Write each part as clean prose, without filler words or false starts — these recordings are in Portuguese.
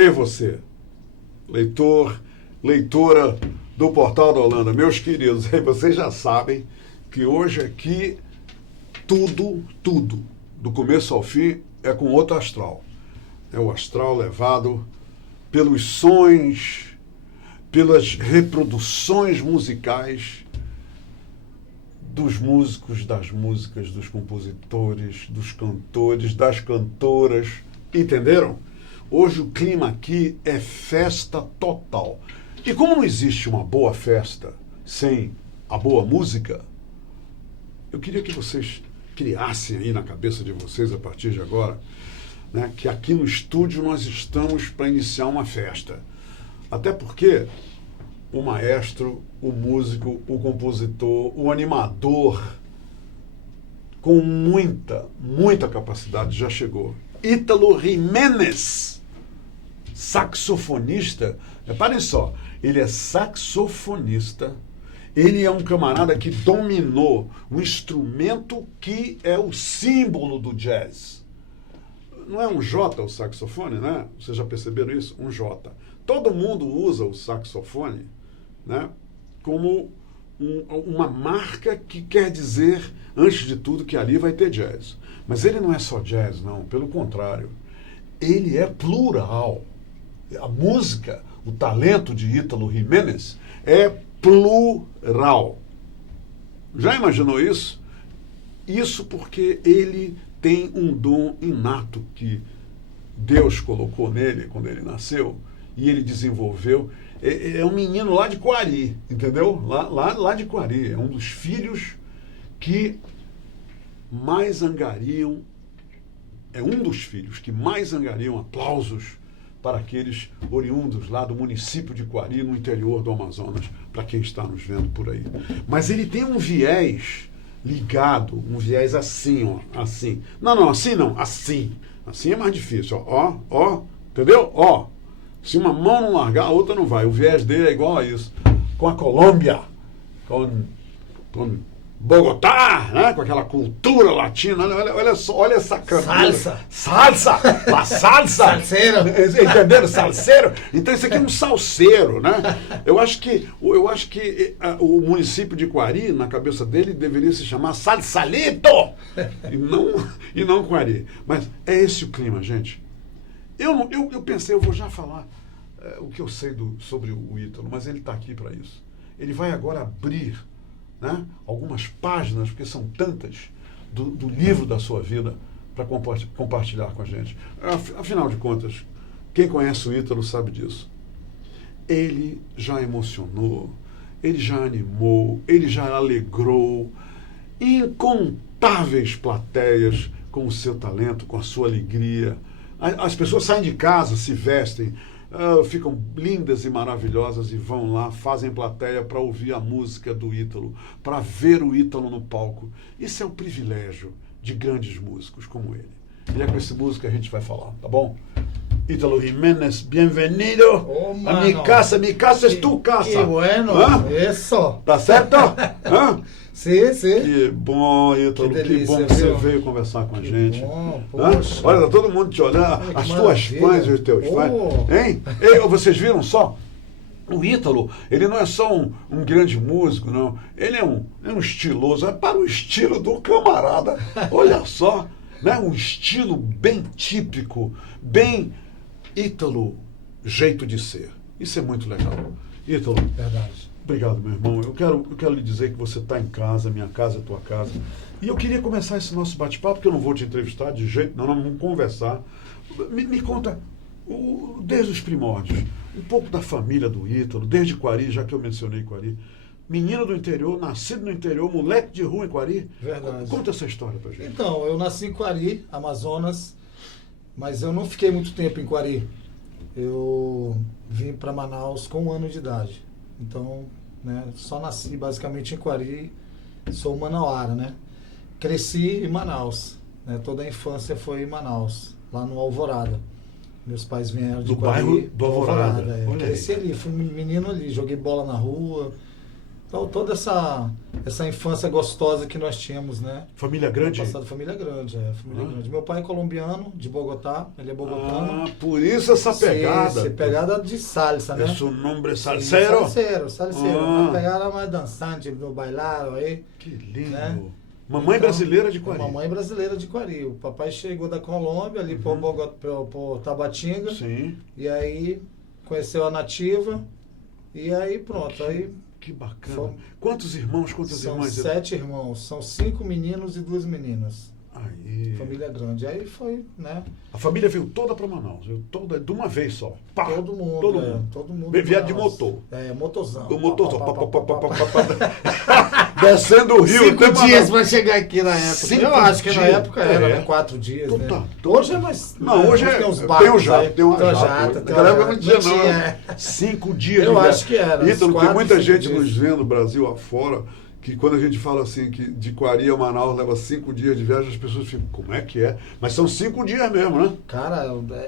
Ei você, leitor, leitora do Portal da Holanda, meus queridos, vocês já sabem que hoje aqui tudo, do começo ao fim, é com outro astral. É o astral levado pelos sons, pelas reproduções musicais dos músicos, das músicas, dos compositores, dos cantores, das cantoras. Entenderam? Hoje o clima aqui é festa total. E como não existe uma boa festa sem a boa música, eu queria que vocês criassem aí na cabeça de vocês, a partir de agora, né, que aqui no estúdio nós estamos para iniciar uma festa. Até porque o maestro, o músico, o compositor, o animador, com muita capacidade, já chegou. Ítalo Jiménez, saxofonista. Reparem só, ele é saxofonista, ele é um camarada que dominou um instrumento que é o símbolo do jazz. Não é um J o saxofone, né? Vocês já perceberam isso? Um J. Todo mundo usa o saxofone, né, como uma marca que quer dizer, antes de tudo, que ali vai ter jazz. Mas ele não é só jazz, não. Pelo contrário. Ele é plural. A música, o talento de Ítalo Jiménez é plural. Já imaginou isso? Isso porque ele tem um dom inato que Deus colocou nele quando ele nasceu e ele desenvolveu. É um menino lá de Coari, entendeu? Lá de Coari. É um dos filhos que mais angariam, aplausos para aqueles oriundos lá do município de Coari, no interior do Amazonas, para quem está nos vendo por aí. Mas ele tem um viés ligado, um viés assim, ó, assim. Não, assim não, assim. Assim é mais difícil, ó, entendeu? Ó. Se uma mão não largar, a outra não vai. O viés dele é igual a isso. Com a Colômbia, com Bogotá, né? Com aquela cultura latina. Olha só, olha essa cantora. Salsa! La salsa! Salseiro! Entenderam? Salseiro! Então isso aqui é um salseiro, né? Eu acho que o município de Coari, na cabeça dele, deveria se chamar Salsalito! E não Coari. Mas é esse o clima, gente. Eu pensei, eu vou já falar o que eu sei sobre o Ítalo, mas ele está aqui para isso. Ele vai agora abrir, né, algumas páginas, porque são tantas, do livro da sua vida, para compartilhar com a gente. Afinal de contas, quem conhece o Ítalo sabe disso. Ele já emocionou, ele já animou, ele já alegrou incontáveis plateias com o seu talento, com a sua alegria. As pessoas saem de casa, se vestem, ficam lindas e maravilhosas e vão lá, fazem plateia para ouvir a música do Ítalo, para ver o Ítalo no palco. Isso é o privilégio de grandes músicos como ele. E é com esse músico que a gente vai falar, tá bom? Ítalo Jiménez, bem-vindo a mi casa es tu casa. Que bueno, eso. Tá certo? Sim. Que bom, Ítalo, que bom que você veio conversar com a gente. Bom, poxa. Olha, tá todo mundo te olhando, as tuas fãs e os teus fãs. Hein? Vocês viram só? O Ítalo, ele não é só um grande músico, não. Ele é um estiloso, é para o estilo do camarada. Olha só, né? Um estilo bem típico, bem Ítalo, jeito de ser. Isso é muito legal. Ítalo, verdade. Obrigado, meu irmão. Eu quero lhe dizer que você está em casa, minha casa é tua casa. E eu queria começar esse nosso bate-papo, porque eu não vou te entrevistar de jeito nenhum, nós vamos conversar. Me conta, desde os primórdios, um pouco da família do Ítalo, desde Coari, já que eu mencionei Coari. Menino do interior, nascido no interior, moleque de rua em Coari. Verdade. Conta essa história pra gente. Então, eu nasci em Coari, Amazonas, mas eu não fiquei muito tempo em Coari. Eu vim para Manaus com 1 ano de idade. Então, né, só nasci basicamente em Coari, sou manauara, né? Cresci em Manaus, né? Toda a infância foi em Manaus, lá no Alvorada. Meus pais vieram de do Coari, bairro do Alvorada. Cresci ali, fui menino ali, joguei bola na rua, Então, toda essa infância gostosa que nós tínhamos, né? Família grande? Passado, família grande, família grande. Meu pai é colombiano, de Bogotá, ele é bogotano. Por isso essa pegada. Sim, pegada de salsa, né? Su nombre es salsero? Salsero. Uma pegada mais dançante, do bailado aí. Que lindo. Né? Mamãe então, brasileira de Quari. Mamãe brasileira de Quari. O papai chegou da Colômbia, ali por Tabatinga. Sim. E aí conheceu a nativa. E aí pronto, aí... Que bacana. Quantos irmãos, quantas irmãs? São 7 irmãos. São 5 meninos e 2 meninas. Aí. Família grande. Aí foi, né? A família veio toda para Manaus, veio toda, de uma vez só. Pá, Todo mundo. Todo mundo. Vieram de motor. Motorzão. O motorzão. Descendo o rio. 5 dias para chegar aqui na época. Eu acho que na época era, né? 4 dias, né? Hoje é mais... Não, hoje tem uns barcos, tem um jato, tem uma jata. Naquela época não tinha, não. 5 dias. Eu acho que era. Ítalo, tem muita gente nos vendo, Brasil afora, que quando a gente fala assim, que de Quari a Manaus leva 5 dias de viagem, as pessoas ficam, como é que é? Mas são 5 dias mesmo, né? Cara,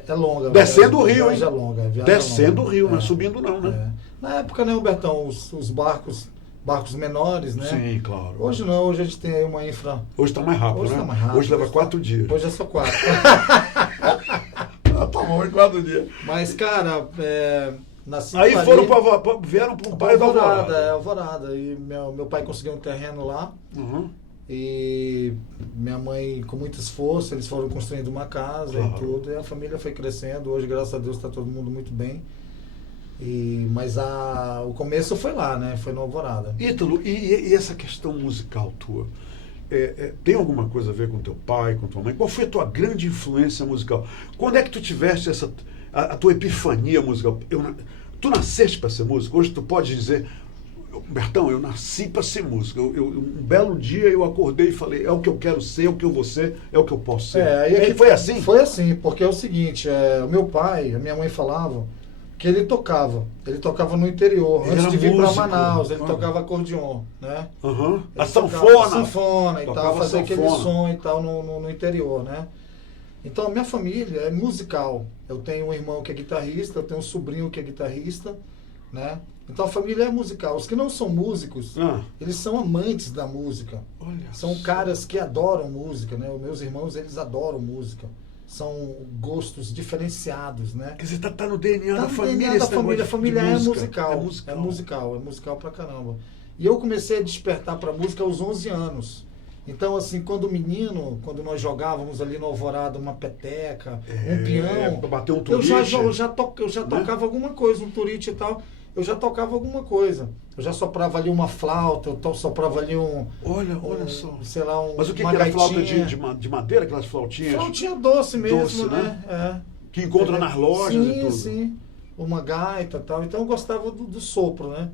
é longa. Descendo o rio, hein? É longa. Descendo o rio, não é subindo não, né? Na época, né, Bertão, os barcos menores, né? Sim, claro. Hoje não, hoje a gente tem aí uma infra... Hoje está mais rápido, hoje né? Tá mais rápido, hoje leva 4 dias. Hoje é só 4. Tá bom, em 4 dias. Mas, cara, nasci aí ali, vieram para o pai da Alvorada. Alvorada. E meu pai conseguiu um terreno lá. Uhum. E minha mãe, com muito esforço, eles foram construindo uma casa e tudo. E a família foi crescendo. Hoje, graças a Deus, está todo mundo muito bem. Mas o começo foi lá, né? Foi na Alvorada. Ítalo, e essa questão musical tua? Tem alguma coisa a ver com teu pai, com tua mãe? Qual foi a tua grande influência musical? Quando é que tu tiveste a tua epifania musical? Tu nasceste para ser músico? Hoje tu pode dizer, Bertão, eu nasci para ser músico. Um belo dia eu acordei e falei, é o que eu quero ser, é o que eu vou ser, é o que eu posso ser. Foi assim? Foi assim, porque é o seguinte, o meu pai, a minha mãe falavam que ele tocava no interior, antes de vir para Manaus, ele tocava acordeon, né? Uhum. A sanfona e tal, fazer aquele som e tal no interior, né? Então, a minha família é musical. Eu tenho um irmão que é guitarrista, eu tenho um sobrinho que é guitarrista, né? Então, a família é musical. Os que não são músicos, eles são amantes da música. São caras que adoram música, né? Os meus irmãos, eles adoram música. São gostos diferenciados, né? Quer dizer, tá no DNA da família. DNA da família. A família é musical. É musical pra caramba. E eu comecei a despertar pra música aos 11 anos. Então, assim, quando nós jogávamos ali no Alvorada uma peteca, um peão, bater um turite, eu já tocava alguma coisa, um turite e tal. Eu já tocava alguma coisa. Eu já soprava ali uma flauta, eu soprava ali Olha só. Sei lá, Mas o que era flauta de madeira, aquelas flautinhas? Flautinha doce mesmo, doce, né? Que encontra nas lojas e tudo. Sim. Uma gaita e tal. Então eu gostava do sopro, né?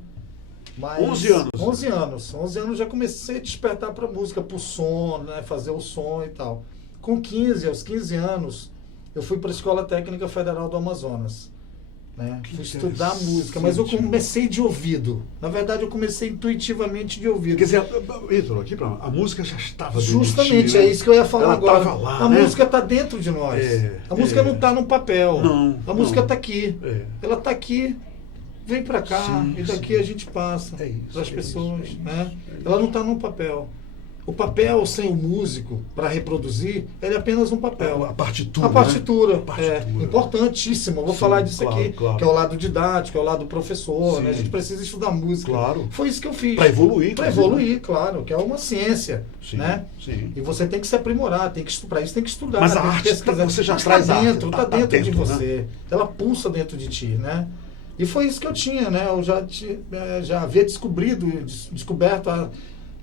Mas 11 anos. 11 anos. 11 anos já comecei a despertar para música, pro som, né? Fazer o som e tal. Aos 15 anos, eu fui para a Escola Técnica Federal do Amazonas. Né? Fui estudar música, mas eu comecei de ouvido. Na verdade, eu comecei intuitivamente de ouvido. Quer dizer, Ítalo, aqui a música já estava dentro Justamente, de ti, né? É isso que eu ia falar agora. Lá, a música está dentro de nós. A música não está no papel. A música está aqui. Ela está aqui, vem para cá, e daqui a gente passa para as pessoas. Né? Ela não está no papel. O papel sem o músico para reproduzir, ele é apenas um papel. A partitura. A partitura. Né? A partitura. É importantíssimo. Eu vou falar disso aqui, claro. Que é o lado didático, é o lado professor. Né? A gente precisa estudar música. Claro. Foi isso que eu fiz. Para evoluir. Para evoluir, claro, que é uma ciência. Sim, né? Sim. E você tem que se aprimorar, para isso tem que estudar. Mas a arte, você já traz dentro, arte. Está dentro de você. Né? Ela pulsa dentro de ti, né? E foi isso que eu tinha, né? Eu já havia descoberto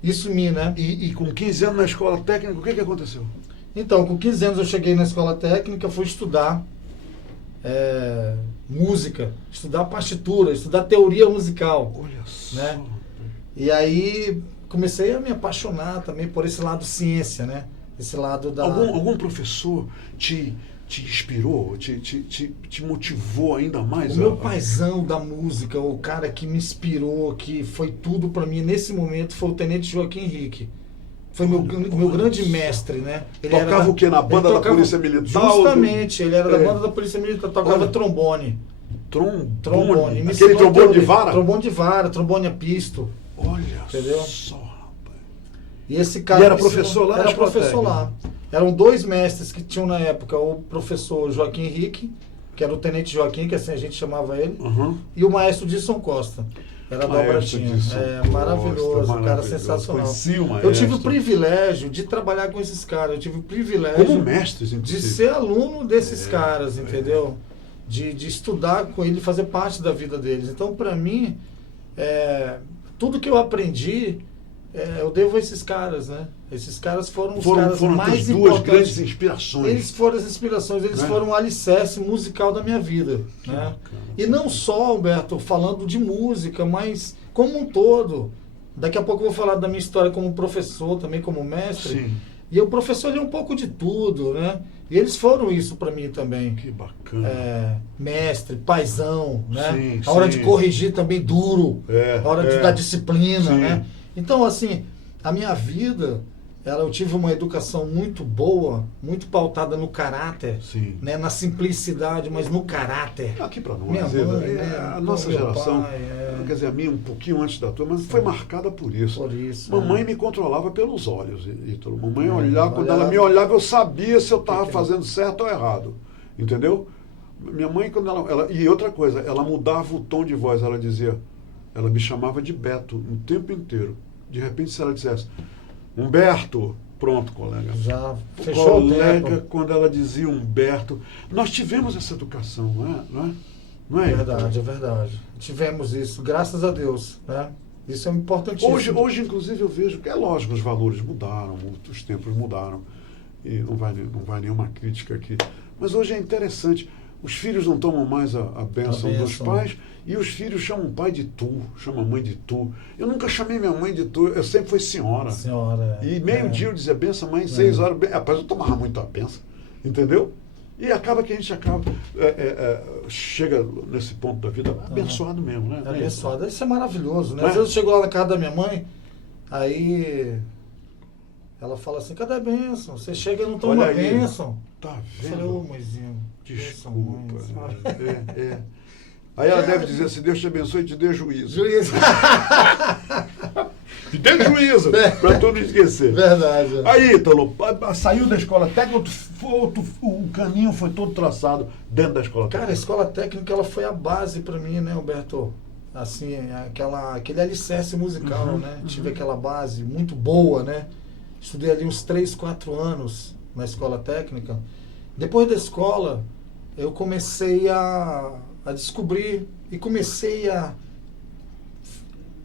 isso em mim, né? E com 15 anos na escola técnica, o que aconteceu? Então, com 15 anos eu cheguei na escola técnica, fui estudar música, estudar partitura, estudar teoria musical. Olha só. Né? E aí comecei a me apaixonar também por esse lado ciência, né? Esse lado da... Algum professor te inspirou, te motivou ainda mais? O meu paizão da música, o cara que me inspirou, que foi tudo para mim nesse momento, foi o Tenente Joaquim Henrique. Foi meu grande mestre, né? Ele tocava o quê? Na banda da Polícia Militar? Justamente, ele era da banda da Polícia Militar, tocava trombone. Trombone? Aquele trombone de vara? Trombone de vara, trombone a pisto. Olha Entendeu? só, rapaz. E esse cara E era me ensinou- professor lá na Era escola professor técnica? lá. Eram 2 mestres que tinham na época, o professor Joaquim Henrique, que era o Tenente Joaquim, que assim a gente chamava ele, Uhum. e o maestro Dilson Costa. Era da Maestro Albertinho. Dilson Costa, Maravilhoso, um cara maravilhoso. sensacional. Conheci o Eu maestro. tive o privilégio de trabalhar com esses caras, eu tive o privilégio Como mestres, de inclusive. ser aluno desses caras, entendeu? De estudar com ele, fazer parte da vida deles. Então, para mim, tudo que eu aprendi, eu devo a esses caras, né? Esses caras foram os caras Foram mais as duas importantes. grandes inspirações. Eles foram as inspirações, eles Né? foram o alicerce musical da minha vida. Que Né? bacana. E não só, Alberto, falando de música, mas como um todo. Daqui a pouco eu vou falar da minha história como professor, também como mestre. Sim. E o professor é um pouco de tudo, né? E eles foram isso para mim também. Que bacana. Mestre, paizão, né? Sim, a hora sim. de corrigir também duro, a hora de dar disciplina, Sim. né? Então, assim, a minha vida, eu tive uma educação muito boa, muito pautada no caráter, Sim. né? Na simplicidade, mas no caráter. Aqui para nós, Minha mãe, a né? nossa Meu geração, pai, quer dizer, a minha um pouquinho antes da tua, mas foi marcada por isso. Por isso. Mamãe me controlava pelos olhos, Ítalo. Mamãe Quando quando ela ela- me olhava, eu sabia se eu estava Que- fazendo certo ou errado. Entendeu? Minha mãe, quando e outra coisa, ela mudava o tom de voz, ela dizia, ela me chamava de Beto o tempo inteiro. De repente, se ela dissesse, Humberto, pronto, colega. Já fechou o Colega, tempo. quando ela dizia Humberto, nós tivemos essa educação, não é? Não é? Verdade, é verdade. Tivemos isso, graças a Deus, né? Isso é importantíssimo. Hoje, inclusive, eu vejo que é lógico, os valores mudaram, os tempos mudaram, e não vai nenhuma crítica aqui. Mas hoje é interessante, os filhos não tomam mais a bênção dos pais, e os filhos chamam o pai de tu, chamam a mãe de tu. Eu nunca chamei minha mãe de tu, eu sempre fui senhora. Senhora. E meio-dia eu dizia benção, mãe, 6 horas, rapaz, eu tomava muito a benção, entendeu? E acaba que a gente chega nesse ponto da vida abençoado mesmo, né? Abençoado. Isso é maravilhoso, né? Não é? Às vezes eu chego lá na casa da minha mãe, aí ela fala assim, cadê a bênção? Você chega e não toma Olha aí. bênção. Tá Eu falei, ô mãezinho, bênção, mãe, Desculpa. sabe? Aí ela deve dizer assim, Deus te abençoe e te dê juízo. Juízo. Te dê juízo, pra tu não esquecer. Verdade. Aí, Ítalo, saiu da escola técnica, o caminho foi todo traçado dentro da escola Cara, a técnica. escola técnica ela foi a base pra mim, né, Humberto? Assim, aquele alicerce musical, né? Tive aquela base muito boa, né? Estudei ali uns 3, 4 anos na escola técnica. Depois da escola, eu comecei a descobrir e comecei a...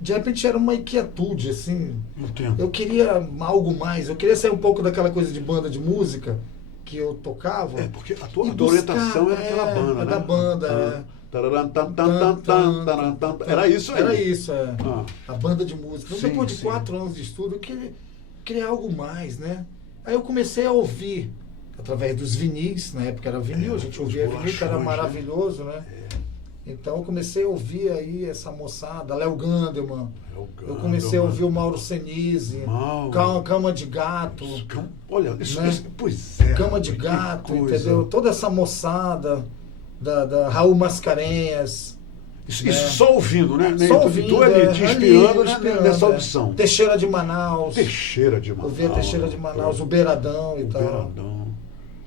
De repente era uma inquietude, assim. Entendo. Eu queria algo mais, eu queria sair um pouco daquela coisa de banda de música que eu tocava. Porque a tua E orientação buscar, era aquela banda, né? da banda, Tararam, tan, tan, tan, taran, tan. Era isso aí. Era isso, Ah. a banda de música. Então, Sim, depois de sim. 4 anos de estudo, eu queria algo mais, né? Aí eu comecei a ouvir, através dos vinis, na época era vinil, a gente os ouvia vinil, que era bolachões, né? maravilhoso, né? Então eu comecei a ouvir aí essa moçada, Léo Gandelman, eu comecei a ouvir o Mauro Senise, Cama de Gato, Olha, isso, né? pois é. Cama de que Gato, coisa. entendeu? Toda essa moçada da Raul Mascarenhas. Isso só ouvindo, né? Só ouvindo, Tu ali te inspirando, né, inspirando, nessa audição. Teixeira de Manaus. Teixeira de Manaus. Ouvia Teixeira de Manaus, o Beiradão e O tal. Beiradão.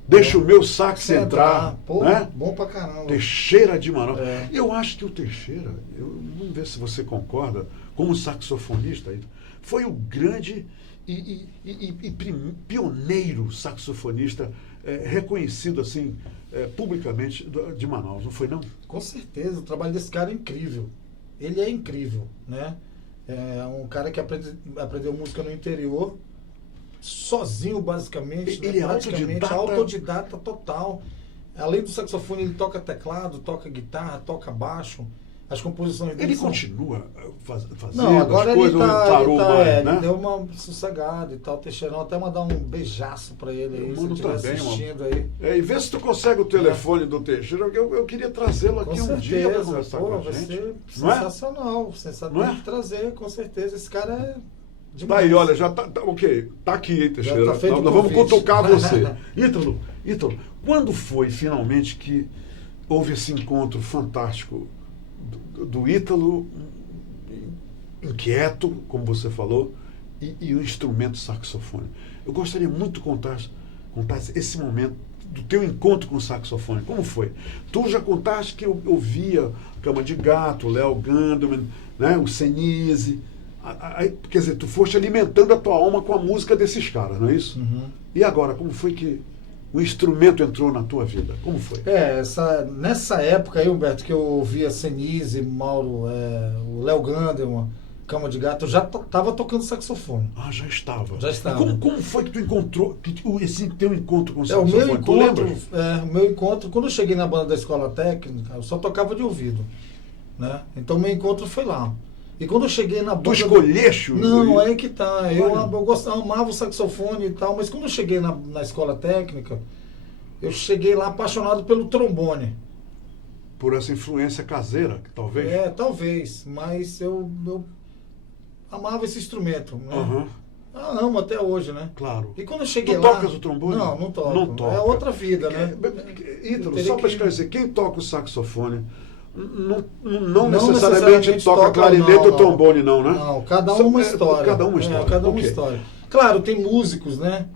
Deixa o meu sax entrar, Pô, né? bom pra caramba. Teixeira de Manaus. É. Eu acho que o Teixeira, vamos ver se você concorda, como saxofonista, foi o grande e pioneiro saxofonista reconhecido assim publicamente de Manaus, não foi não? Com certeza, o trabalho desse cara é incrível. Ele é incrível, né? É um cara que aprendeu música no interior, sozinho basicamente, Ele é praticamente, autodidata total. Além do saxofone, ele toca teclado, toca guitarra, toca baixo. As composições dele Ele são... continua fazendo Não, agora as coisas, ele ou parou mais, ele né? deu uma sossegada e tal, Teixeirão, até mandar um beijaço pra ele aí, Eu se mando ele estiver também, assistindo aí. E vê se tu consegue o telefone do Teixeira, eu queria trazê-lo aqui Com um dia para certeza, conversar pô, com a vai gente. ser Não é? sensacional, Não é? tem que trazer, com certeza, esse cara é Tá demais. aí, olha, já tá ok, tá aqui, hein, Teixeira. Já tá feito Nós o vamos convite. cutucar você. Ítalo, quando foi finalmente que houve esse encontro fantástico do Ítalo inquieto, como você falou, e o instrumento saxofone. Eu gostaria muito de contar esse momento do teu encontro com o saxofone. Como foi? Tu já contaste que eu ouvia Cama de Gato, Léo Gandelman, né, o Senise. Quer dizer, tu foste alimentando a tua alma com a música desses caras, não é isso? Uhum. E agora, como foi que o instrumento entrou na tua vida? Como foi? Nessa época aí, Humberto, que eu ouvia Senise, Mauro, o Léo Gandelman, Cama de Gato, eu já estava tocando saxofone. Ah, já estava. Já estava. E como foi que tu encontrou esse teu encontro com o O saxofone? meu Tu lembra? o meu encontro, quando eu cheguei na banda da escola técnica, eu só tocava de ouvido, né? Então, meu encontro foi lá. E quando eu cheguei na banda... Tu escolheste? Não, é que tá. Eu amava o saxofone e tal, mas quando eu cheguei na escola técnica, eu cheguei lá apaixonado pelo trombone. Por essa influência caseira, talvez? Talvez, mas eu amava esse instrumento, né? Aham. Amo até hoje, né? Claro. E quando eu cheguei Tu lá... tocas o trombone? Não, não toco. Não toca. É outra vida, né? Ítalo, Eu só teria para que- esclarecer, quem toca o saxofone não Não necessariamente necessariamente toca toca, clarinete não, ou não. trombone, não, né? Não, cada um uma história. Cada um uma história. Cada um uma Ok. história. Claro, tem músicos, né?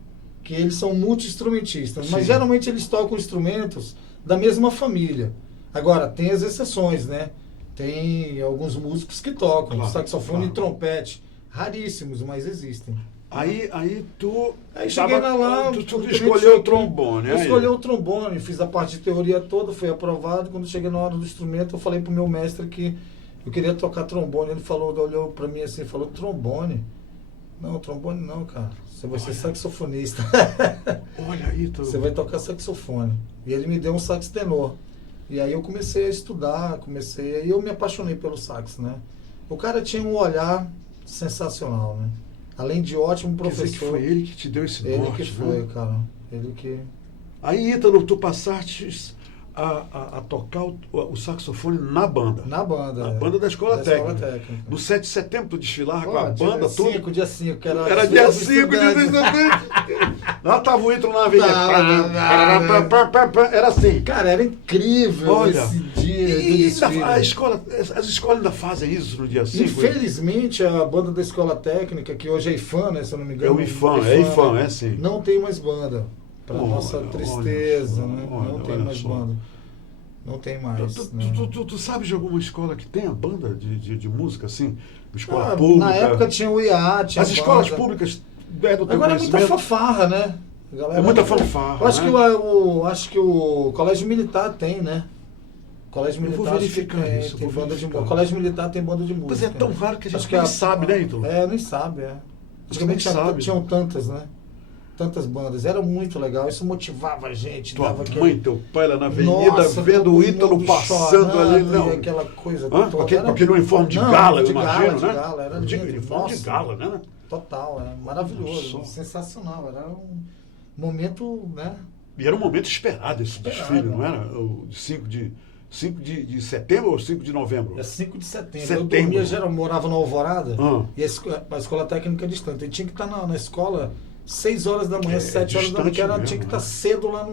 Que eles são multi-instrumentistas, mas Sim. geralmente eles tocam instrumentos da mesma família. Agora, tem as exceções, né? Tem alguns músicos que tocam Claro, saxofone claro. e trompete. Raríssimos, mas existem. Aí tu. Aí cheguei lá, Tu escolheu o trombone. Eu aí. escolhi o trombone, fiz a parte de teoria toda, fui aprovado. Quando cheguei na hora do instrumento, eu falei pro meu mestre que eu queria tocar trombone. Ele olhou pra mim assim e falou: trombone? Não, trombone não, cara. Você vai ser saxofonista. Olha, Ítalo. Você vai tocar saxofone. E ele me deu um sax tenor. E aí eu comecei a estudar, e eu me apaixonei pelo sax, né? O cara tinha um olhar sensacional, né? Além de ótimo Quer dizer professor. que foi ele que te deu esse Ele norte, que foi, né? cara. Ele que... Aí, Ítalo, tu passaste a tocar o saxofone na banda. Na banda. Na banda da Escola Técnica. Técnica. No 7 de setembro, tu desfilava com a Pô, banda dia toda. dia 5, que era... Era dia 5 de setembro. Lá tava o Ítalo na avenida. Era assim. Cara, era incrível Olha, esse dia do E desfile. as escolas ainda fazem isso no dia 5? Infelizmente, a banda da Escola Técnica, que hoje é IFAM, né, se eu não me engano. É o IFAM, é sim. Não tem mais banda. Para Olha, nossa olha tristeza, só, né? olha, Não tem olha mais só. banda. Não tem mais. né? Tu sabes de alguma escola que tenha banda de música, assim? Escola Ah, pública? na época tinha o IA, tinha As escolas banda. públicas do teu Agora é muita conhecimento? fanfarra, né? A galera- É muita fanfarra, Eu acho, né? acho que o Colégio Militar tem, né? Colégio Eu vou Militar acho que verificar tem, isso, eu tem vou banda de verificar. música. Colégio Militar tem banda de música. Pois é tão raro que a gente Acho que nem sabe, né, Ítalo? nem sabe, é. nem Antigamente sabe. tinham tantas, né? Tantas bandas. Era muito legal. Isso motivava a gente. Tua dava mãe, teu pai lá na avenida, Nossa, vendo todo o Ítalo mundo passando ali. chorando, Não. e aquela coisa Hã? toda. Com aquele Era- uniforme de Não, gala, eu de imagino, gala, né? De gala, era lindo. Uniforme de Nossa. gala, né? Total, maravilhoso, Nossa. sensacional. Era um momento, né? E era um momento esperado esse Esperado. desfile, não era? O 5 de setembro ou 5 de novembro? É 5 de setembro. Setembro. Eu dormia, eu morava na Alvorada, Ah. e a escola técnica é distante. Eu tinha que estar na escola 6 horas da manhã, 7 horas da manhã, distante mesmo, tinha que estar né? cedo lá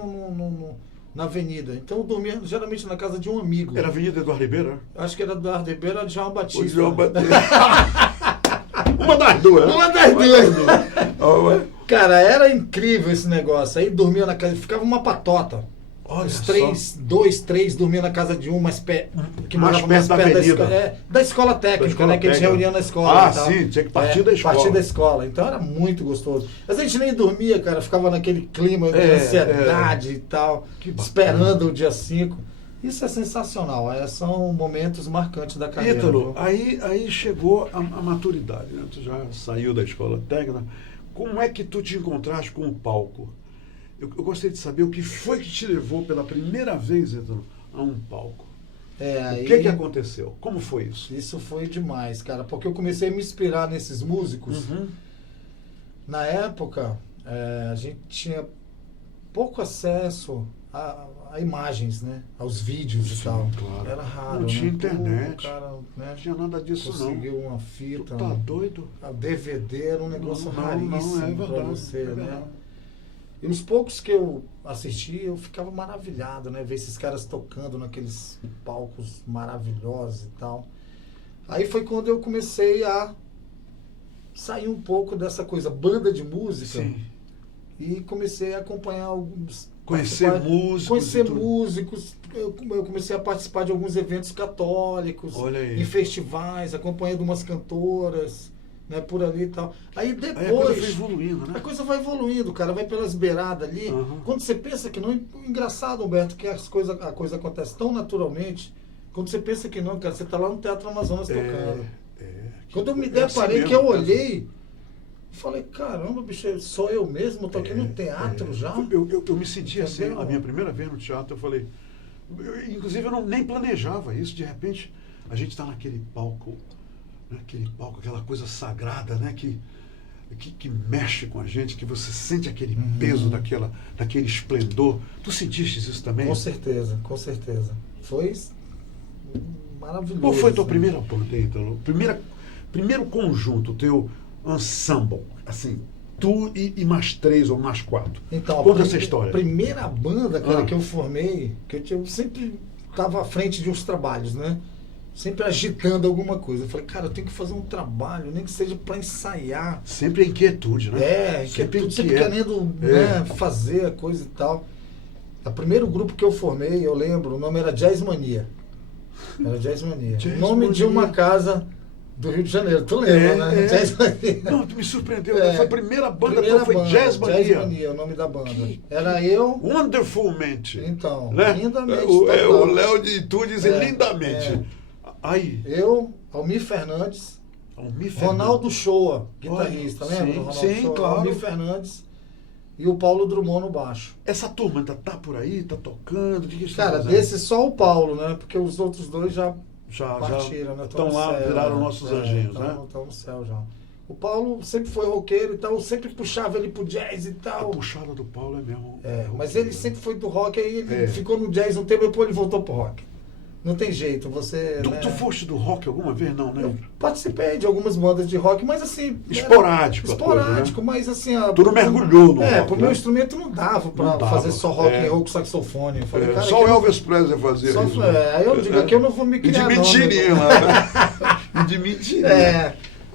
na avenida. Então eu dormia geralmente na casa de um amigo. Era a Avenida Eduardo Ribeiro? Eu acho que era do Ardebeira ou de João Batista. Ou de João Batista? Uma das duas. Uma das duas. Oh, ué. Cara, era incrível esse negócio. Aí dormia na casa, ficava uma patota. Olha Os só. 3 dormiam na casa de um, que Mais morava perto da avenida. da escola técnica, escola né? Que eles técnica. reuniam na escola. Ah, e tal. sim, tinha que partir da escola. Partir da escola. Então era muito gostoso. Mas a gente nem dormia, cara, ficava naquele clima de ansiedade e tal, Que bacana. esperando o dia 5. Isso é sensacional. São momentos marcantes da carreira. Ítalo, viu? aí chegou a maturidade, né? Tu já saiu da escola técnica. Como é que tu te encontraste com o palco? Eu gostaria de saber o que foi que te levou pela primeira vez, Ítalo, a um palco. Aí, O que aconteceu? Como foi isso? Isso foi demais, cara, porque eu comecei a me inspirar nesses músicos. Uhum. Na época, a gente tinha pouco acesso a imagens, né? Aos vídeos e Sim, tal. claro. Era raro, Não tinha né? internet. O cara, né? Não tinha nada disso, não. Conseguiu uma Tu fita, tá doido? a DVD era um negócio Não, raríssimo é pra verdade, você, é né? verdade. E os poucos que eu assisti, eu ficava maravilhado, né? Ver esses caras tocando naqueles palcos maravilhosos e tal. Aí foi quando eu comecei a sair um pouco dessa coisa, banda de música, Sim. e comecei a acompanhar alguns... Conhecer músicos. Conhecer e tudo. músicos. Eu comecei a participar de alguns eventos católicos, Olha aí. em festivais, acompanhando umas cantoras, né, por ali e tal. Aí Aí depois... a coisa foi evoluindo, né? A coisa vai evoluindo, cara, vai pelas beiradas ali. Uhum. Quando você pensa que não... Engraçado, Humberto, que a coisa acontece tão naturalmente. Quando você pensa que não, cara, você tá lá no Teatro Amazonas tocando. Quando eu me deparei, assim que eu mesmo, olhei, falei, caramba, bicho, sou eu mesmo? Tô aqui no teatro já? Eu me senti assim, Entendeu? a minha primeira vez no teatro, eu falei... inclusive, eu nem planejava isso. De repente, a gente está naquele palco, aquela coisa sagrada, né? Que mexe com a gente, que você sente aquele peso daquele esplendor. Tu sentiste isso também? Com certeza, com certeza. Foi maravilhoso. Qual foi a tua assim. primeira banda, Ítalo? Primeiro conjunto, teu ensemble, assim, tu e mais 3 ou mais 4. Então, Conta essa história. A primeira banda, cara, Ah. que eu formei, que eu sempre estava à frente de uns trabalhos, né? Sempre agitando alguma coisa. Eu falei, cara, eu tenho que fazer um trabalho, nem que seja para ensaiar. Sempre a inquietude, né? Sempre querendo né, fazer a coisa e tal. O primeiro grupo que eu formei, eu lembro, o nome era Jazz Mania. Era Jazz Mania. Jazz O nome de Mania. uma casa do Rio de Janeiro, tu lembra, né? Jazz Mania. Não, tu me surpreendeu. É. Foi a primeira banda Primeira tua, foi banda, Jazz Mania. Jazz Mania, o nome da banda. Era eu, Wonderfulmente. então, né? lindamente. O total. Léo de Tu dizem É, lindamente. é. Aí, Eu, Almir Fernandes, Almir Fernandes. Ronaldo Shoa, guitarrista, Olha, lembra? sim, do Ronaldo sim, Shoa? claro. Almir Fernandes e o Paulo Drummond no baixo. Essa turma ainda tá por aí, tá tocando? O que eles Cara, estão fazendo? desse só o Paulo, né? Porque os outros dois já já partiram, né? estão no lá, céu, viraram né? nossos anjinhos, né? Estão no céu já. O Paulo sempre foi roqueiro e tal, sempre puxava ele pro jazz e A tal. puxada do Paulo é mesmo. Mas ele sempre foi do rock, aí ele É. ficou no jazz um tempo, depois ele voltou pro rock. Não tem jeito, você... né? Tu foste do rock alguma vez? Não, né? Eu participei de algumas bandas de rock, mas assim... Esporádico a Esporádico, coisa, mas assim... Tu não mergulhou no rock, pro né? meu instrumento não dava pra Não dava, fazer só rock é. and roll com saxofone. Eu falei, cara, Só aqui o eu não- Elvis Presley fazia só- isso. aí eu digo, aqui eu não vou me E de criar, não, mentirinha né? lá. E de mentirinha.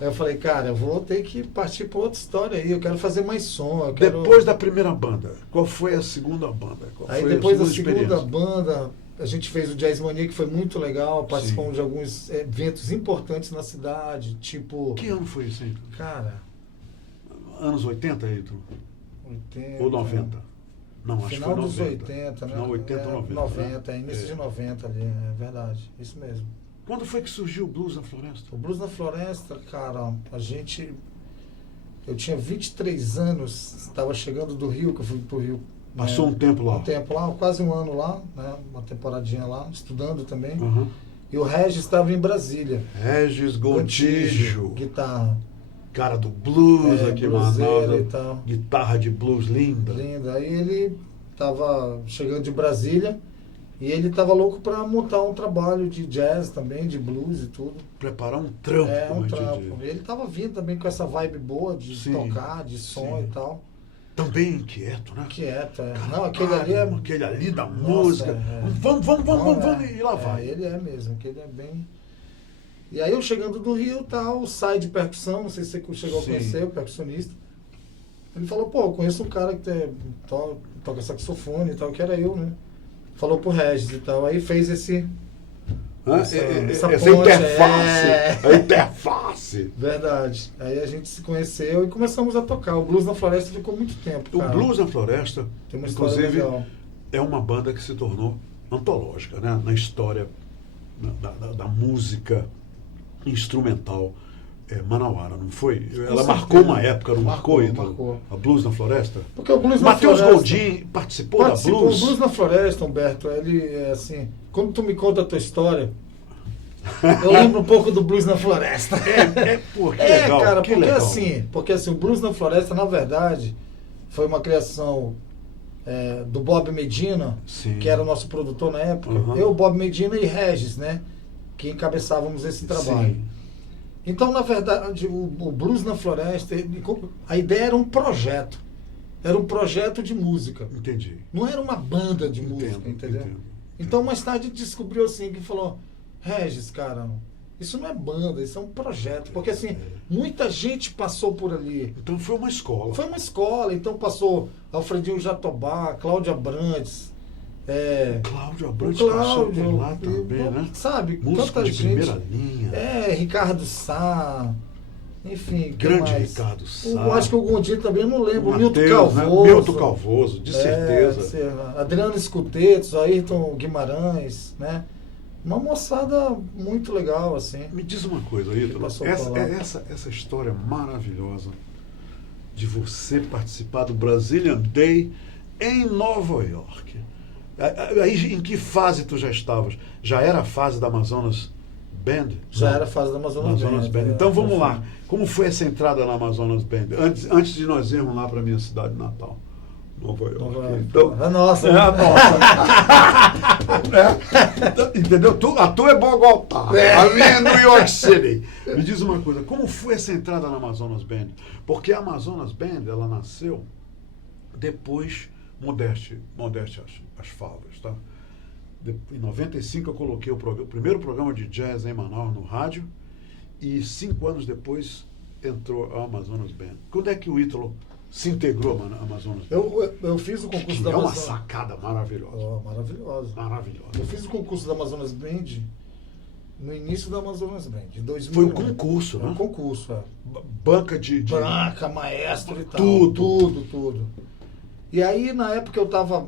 Aí eu falei, cara, eu vou ter que partir pra outra história aí, eu quero fazer mais som. Eu quero... Depois da primeira banda, qual foi a segunda banda? Qual Aí foi depois a da segunda experiência? banda, a gente fez o Jazz Mania, que foi muito legal, participamos Sim. de alguns eventos importantes na cidade, tipo... Que ano foi isso aí? Cara, Anos 80 aí? 80... Ou 90? Não, acho que Final foi dos 90. 80, né? Final 80 ou 90. 90, né? início de 90 ali, é verdade, isso mesmo. Quando foi que surgiu o Blues na Floresta? O Blues na Floresta, cara, eu tinha 23 anos, estava chegando do Rio, que eu fui pro Rio. Passou um tempo lá. Um tempo lá, quase um ano lá, né? Uma temporadinha lá, estudando também. Uhum. E o Regis estava em Brasília. Regis Gontijo, Guitarra. cara do blues aqui em bluseiro Manaus. e tal. Guitarra de blues linda. Linda. Aí ele estava chegando de Brasília e ele estava louco para montar um trabalho de jazz também, de blues e tudo. Preparar um trampo, como Um a gente trampo. diz. Ele estava vindo também com essa vibe boa de Sim, tocar, de som sim. e tal. Também inquieto, né? Quieto, é. Cara, Não, aquele ali é... aquele ali da Nossa, música. é. Vamos, Não, e lá vai. Ele é mesmo, aquele é bem... E aí eu chegando do Rio, tal, sai de percussão, não sei se você chegou a Sim. conhecer, o percussionista. Ele falou, pô, eu conheço um cara que toca saxofone e tal, que era eu, né? Falou pro Regis e tal, aí fez esse... Essa ponte, interface. A interface. Verdade. Aí a gente se conheceu e começamos a tocar. O Blues na Floresta ficou muito tempo, O cara. Blues na Floresta, Tem uma história inclusive, legal. é uma banda que se tornou antológica, né? Na história da música instrumental manauara, não foi? Ela certeza. marcou uma época, não marcou, Marcou, Ítalo? marcou. A Blues na Floresta? Porque o Blues na Matheus Floresta... Goldin participou da O Blues? Blues na Floresta, Humberto, ele é assim... Quando tu me conta a tua história, eu lembro um pouco do Blues na Floresta. Pô, que legal, cara, que porque legal. porque assim, o Blues na Floresta, na verdade, foi uma criação do Bob Medina, Sim. que era o nosso produtor na época. Uhum. Eu, Bob Medina e Regis, né? Que encabeçávamos esse trabalho. Sim. Então, na verdade, o Blues na Floresta, a ideia era um projeto. Era um projeto de música. Entendi. Não era uma banda de música, Entendo, entendeu? entendo. Então, mais tarde, descobriu assim, que falou, Regis, cara, Isso não é banda, isso é um projeto. Porque assim, muita gente passou por ali. Então foi uma escola. Foi uma escola, então passou Alfredinho Jatobá, Cláudio Abrantes. Cláudio O Abrantes passou por Cláudio, lá também, né? sabe? Músico Tanta de gente. primeira linha. Ricardo Sá, enfim. quem Grande mais? Ricardo Sá. Eu acho que o Gondim também, eu não lembro. O Milton Mateus, né? Calvoso. Milton Calvoso, de certeza. Adriano Escutetos, Ayrton Guimarães, né? Uma moçada muito legal, assim. Me diz uma coisa, Ítalo. Passou por lá. Essa história maravilhosa de você participar do Brazilian Day em Nova York. Aí, em que fase tu já estavas? Já era a fase da Amazonas Band? Já Não. era a fase da Amazonas Band. Band. Então vamos lá. Como foi essa entrada na Amazonas Band? Antes de nós irmos lá para minha cidade natal, Nova York. Então, a nossa. É a nossa. Entendeu? A tua é Bogotá. A minha é New York City. Me diz uma coisa, como foi essa entrada na Amazonas Band? Porque a Amazonas Band, ela nasceu depois, modeste as favas, tá? Em 95 eu coloquei o primeiro programa de jazz em Manaus no rádio e 5 anos depois entrou a Amazonas Band. Quando é que o Ítalo se integrou na Amazonas Band? Eu fiz o concurso da É uma Amazonas. sacada maravilhosa. Maravilhosa. Maravilhosa. Eu fiz o concurso da Amazonas Band no início da Amazonas Band, em 2001. Foi um concurso, Foi né? um concurso, Banca de... Branca, maestro e tal. Tudo. E aí, na época, eu tava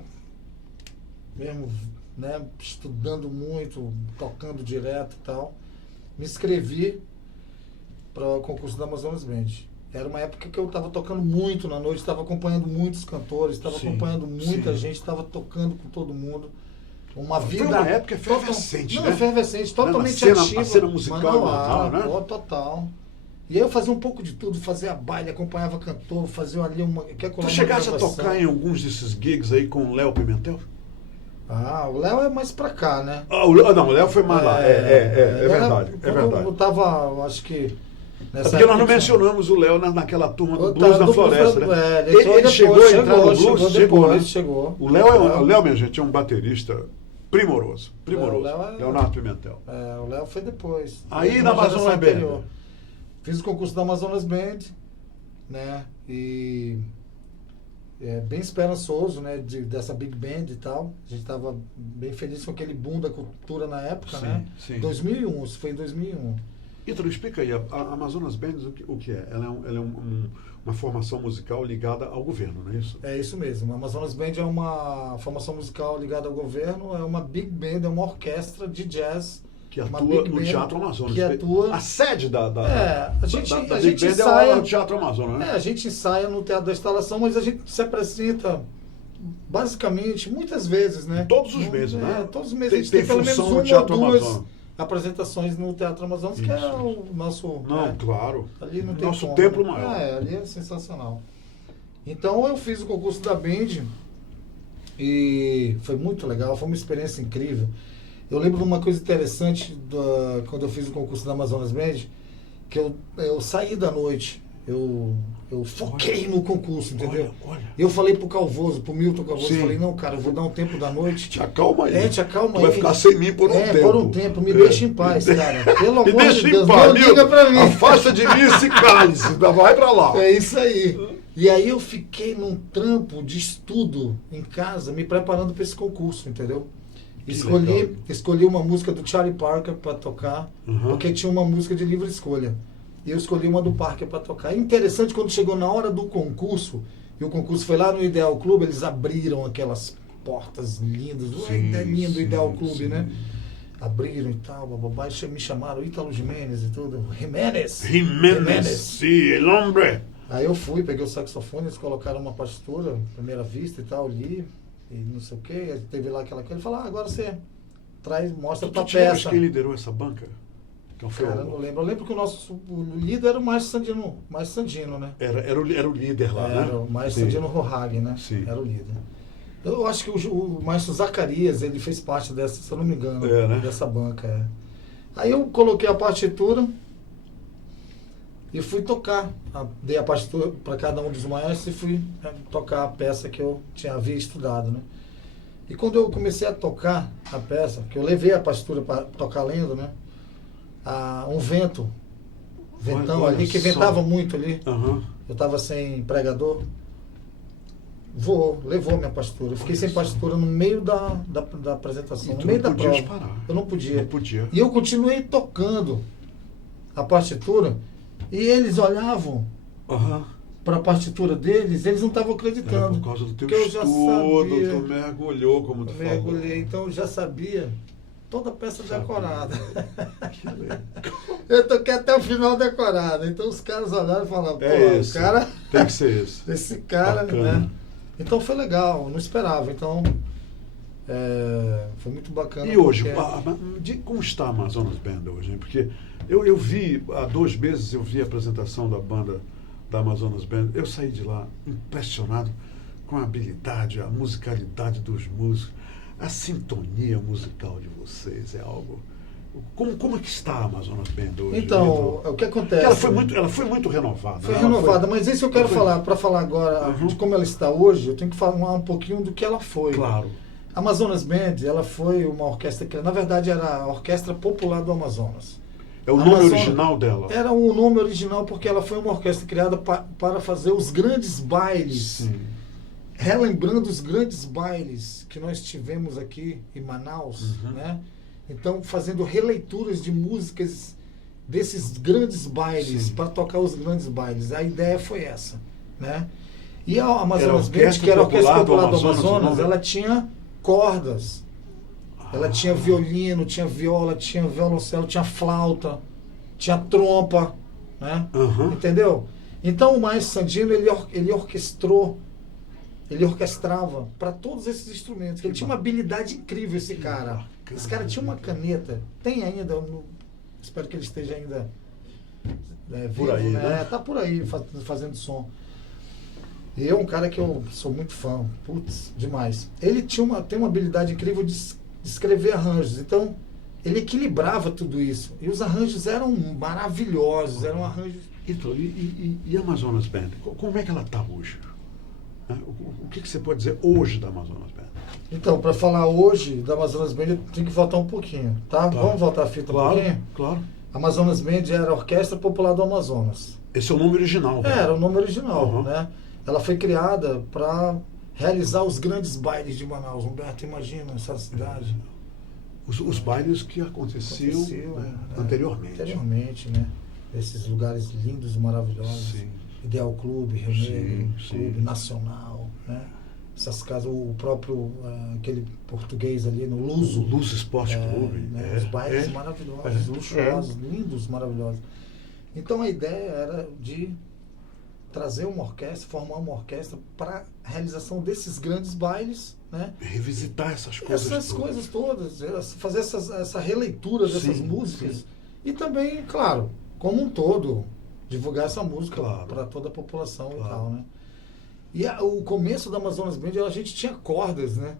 mesmo, né, estudando muito, tocando direto e tal. Me inscrevi para o concurso da Amazonas Band. Era uma época que eu estava tocando muito na noite, estava acompanhando muitos cantores, estava acompanhando muita gente, estava tocando com todo mundo. Uma vida... Foi uma época efervescente, Não, né? efervescente, totalmente A ativa. cena musical Manauara, né? total. E aí eu fazia um pouco de tudo, fazia baile, acompanhava cantor, fazia ali uma... Tu chegaste a tocar em alguns desses gigs aí com o Léo Pimentel? O Léo é mais pra cá, né? O Léo foi mais lá. É verdade. Eu tava, eu acho que... Porque nós não mencionamos o Léo naquela turma do Blues na do Floresta, Blues, né? ele Ele chegou a entrar no Blues? Chegou. O Léo, minha gente, é um baterista primoroso. Léo Leonardo Pimentel. O Léo foi depois. Aí na Amazonas Band. Fiz o concurso da Amazonas Band, né? E bem esperançoso, né? Dessa Big Band e tal. A gente estava bem feliz com aquele boom da cultura na época, né? Sim. 2001, isso foi em 2001. Ítalo, explica aí, a Amazonas Band o que é? Ela é uma formação musical ligada ao governo, não é isso? É isso mesmo. A Amazonas Band é uma formação musical ligada ao governo, é uma Big Band, é uma orquestra de jazz. Que atua no Teatro Amazonas. A sede da a gente Big Band ensaia, é o Teatro Amazonas, né? a gente ensaia no Teatro da Instalação, mas a gente se apresenta basicamente, muitas vezes, né? Todos os meses, né? Todos os meses. A gente Tem tem pelo menos função no uma Teatro ou duas Amazonas. apresentações no Teatro Amazonas, que é o nosso... Não, né? claro. Ali não tem Nosso como, templo né? maior. Ali é sensacional. Então eu fiz o concurso da Band e foi muito legal, foi uma experiência incrível. Eu lembro de uma coisa interessante quando eu fiz o concurso da Amazonas Band, que eu saí da noite, eu foquei no concurso, entendeu? Olha. Eu falei pro Calvoso, pro Milton Calvoso, Sim. falei, não, cara, eu vou dar um tempo da noite. Te acalma aí. Te acalma tu aí. vai ficar sem mim por um tempo. Por um tempo, me deixa em paz, cara. Pelo amor deixa de Deus, em paz, não liga pra mim. Afasta de mim esse cálice, vai pra lá. É isso aí. E aí eu fiquei num trampo de estudo em casa, me preparando para esse concurso, entendeu? Escolhi uma música do Charlie Parker para tocar, porque tinha uma música de livre escolha. E eu escolhi uma do Parker para tocar. É interessante, quando chegou na hora do concurso, e o concurso foi lá no Ideal Clube, eles abriram aquelas portas lindas. É lindo o Ideal Clube, né? Abriram e tal, bababá, e me chamaram Ítalo Jimenez e tudo. Jimenez, sim, el hombre. Aí eu fui, peguei o saxofone, eles colocaram uma partitura, primeira vista e tal, li, e não sei o que, teve lá aquela coisa, ele falou, agora você mostra tua peça. Quem liderou essa banca? Cara, não lembro. Eu lembro que o líder era o Márcio Sandino, né? Era o líder lá, né? Era o Márcio Sandino Rohag, né? Sim. Era o líder. Eu acho que o Márcio Zacarias, ele fez parte dessa, se eu não me engano, né? dessa banca. Aí eu coloquei a partitura e fui tocar. Dei a partitura para cada um dos maestros e fui tocar a peça que eu havia estudado, né? E quando eu comecei a tocar a peça, que eu levei a partitura para tocar lendo, né? um ventão Olha ali, que só. ventava muito ali. Aham. Eu estava sem pregador. Levou minha partitura. Eu fiquei sem partitura no meio da apresentação, E no tu meio não da podias prova. parar. Eu não podia. Não podia. E eu continuei tocando a partitura e eles olhavam Aham. para a partitura deles, eles não estavam Era acreditando. por causa do teu porque eu já estudo, sabia. tu mergulhou, como tu Eu falou. mergulhei, então eu já sabia toda a peça Sabia. decorada. Que legal. Eu toquei até o final decorado. Então os caras olharam e falaram, pô, É o isso. cara, Tem que ser isso. esse cara, Bacana. né? Então foi legal, não esperava. Então foi muito bacana. E hoje, porque- como está a Amazonas Band hoje? Hein? Porque eu vi, há 2 meses, eu vi a apresentação da banda da Amazonas Band. Eu saí de lá impressionado com a habilidade, a musicalidade dos músicos, a sintonia musical de vocês. É algo... Como é que está a Amazonas Band hoje? Então, o que acontece? Porque ela foi muito renovada. Foi né? renovada, mas isso eu quero foi- falar. Para falar agora Uhum. de como ela está hoje, eu tenho que falar um pouquinho do que ela foi. Claro. A Amazonas Band, ela foi uma orquestra que, na verdade, era a Orquestra Popular do Amazonas. É o A nome Amazonas original dela. Era o nome original porque ela foi uma orquestra criada para fazer os grandes bailes, Sim. relembrando os grandes bailes que nós tivemos aqui em Manaus, Uhum. né? Então, fazendo releituras de músicas desses grandes bailes, Sim. para tocar os grandes bailes. A ideia foi essa, né? E a Amazonas Era a Band, Orquestra que era a Orquestra Popular do Popular do Amazonas, o Amazonas, nome? ela tinha cordas. Ela tinha violino, tinha viola, tinha violoncelo, tinha flauta, tinha trompa, né? Aham. Entendeu? Então o Maestro Sandino, ele orquestrava para todos esses instrumentos. Ele tinha uma habilidade incrível, esse cara. bacana. Esse cara tinha uma caneta, tem ainda, espero que ele esteja ainda vivo, Por aí, né? Tá por aí fazendo som. E é um cara que eu sou muito fã, putz, demais. Ele tem uma habilidade incrível de escrever arranjos, então ele equilibrava tudo isso. E os arranjos eram maravilhosos, eram arranjos... Então, e a Amazonas Band? Como é que ela está hoje? O que você pode dizer hoje da Amazonas Band? Então, para falar hoje da Amazonas Band, eu tenho que voltar um pouquinho, tá? Tá. Vamos voltar a fita um pouquinho? Claro. Amazonas Band era a Orquestra Popular do Amazonas. Esse é o nome original. né? Era o nome original, Uhum. né? Ela foi criada para realizar os grandes bailes de Manaus. Humberto, imagina essa cidade. Os bailes que aconteciam né, anteriormente. Anteriormente, né? Esses lugares lindos e maravilhosos. Sim. Ideal Clube, Rio Sim, Negro, sim. Clube Nacional, né? Essas casas, o próprio, aquele português ali no Luso. O Luz Esporte Clube. Né? Os bailes maravilhosos, luxuosos, lindos, maravilhosos. Então a ideia era de trazer uma orquestra, formar uma orquestra para a realização desses grandes bailes, né? Revisitar essas coisas todas, fazer essa releitura dessas Sim, músicas. sim. E também, claro, como um todo, divulgar essa música Claro. para toda a população Claro. e tal, né? E o começo da Amazonas Band, a gente tinha cordas, né?